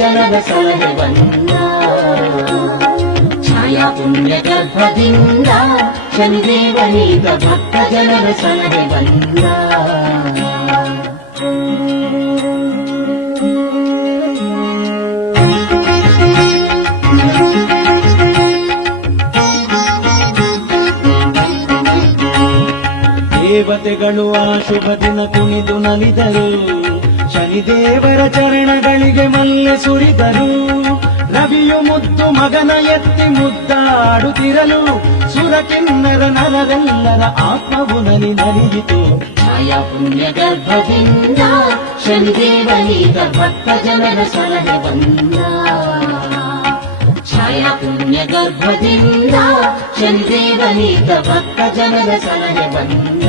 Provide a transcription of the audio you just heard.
ಜನರ ಸಲಹೆ ಬಂದ ಛಾಯಾ ಪುಣ್ಯ ಗರ್ಭದಿಂದ ಶನಿದೇವನೀಗ ಭಕ್ತ ಜನರ ಸಲಹೆ ಬಂದ ದೇವತೆಗಳು ಆ ಶುಭ ದಿನ ಕುಣಿದು ನಲಿದರು ಶನಿದೇವರ ಚರಣಗಳಿಗೆ ಮಲ್ಲೆ ಸುರಿದರು ರವಿಯು ಮುದ್ದು ಮಗನ ಎತ್ತಿ ಮುದ್ದಾಡುತ್ತಿರಲು ಸುರಕಿನ್ನರ ನರರೆಲ್ಲರ ಆತ್ಮವು ನಲಿಯಿತು ಛಾಯಾ ಪುಣ್ಯ ಗರ್ಭದಿಂದ ಶನಿದೇವನೀಗ ಭಕ್ತ ಜನರ ಸಲಹೆ ಬಂದ ಛಾಯಾ ಪುಣ್ಯ ಗರ್ಭದಿಂದ ಶನಿದೇವನೀಗ ಭಕ್ತ ಜನರ ಸಲಹೆ ಬಂದ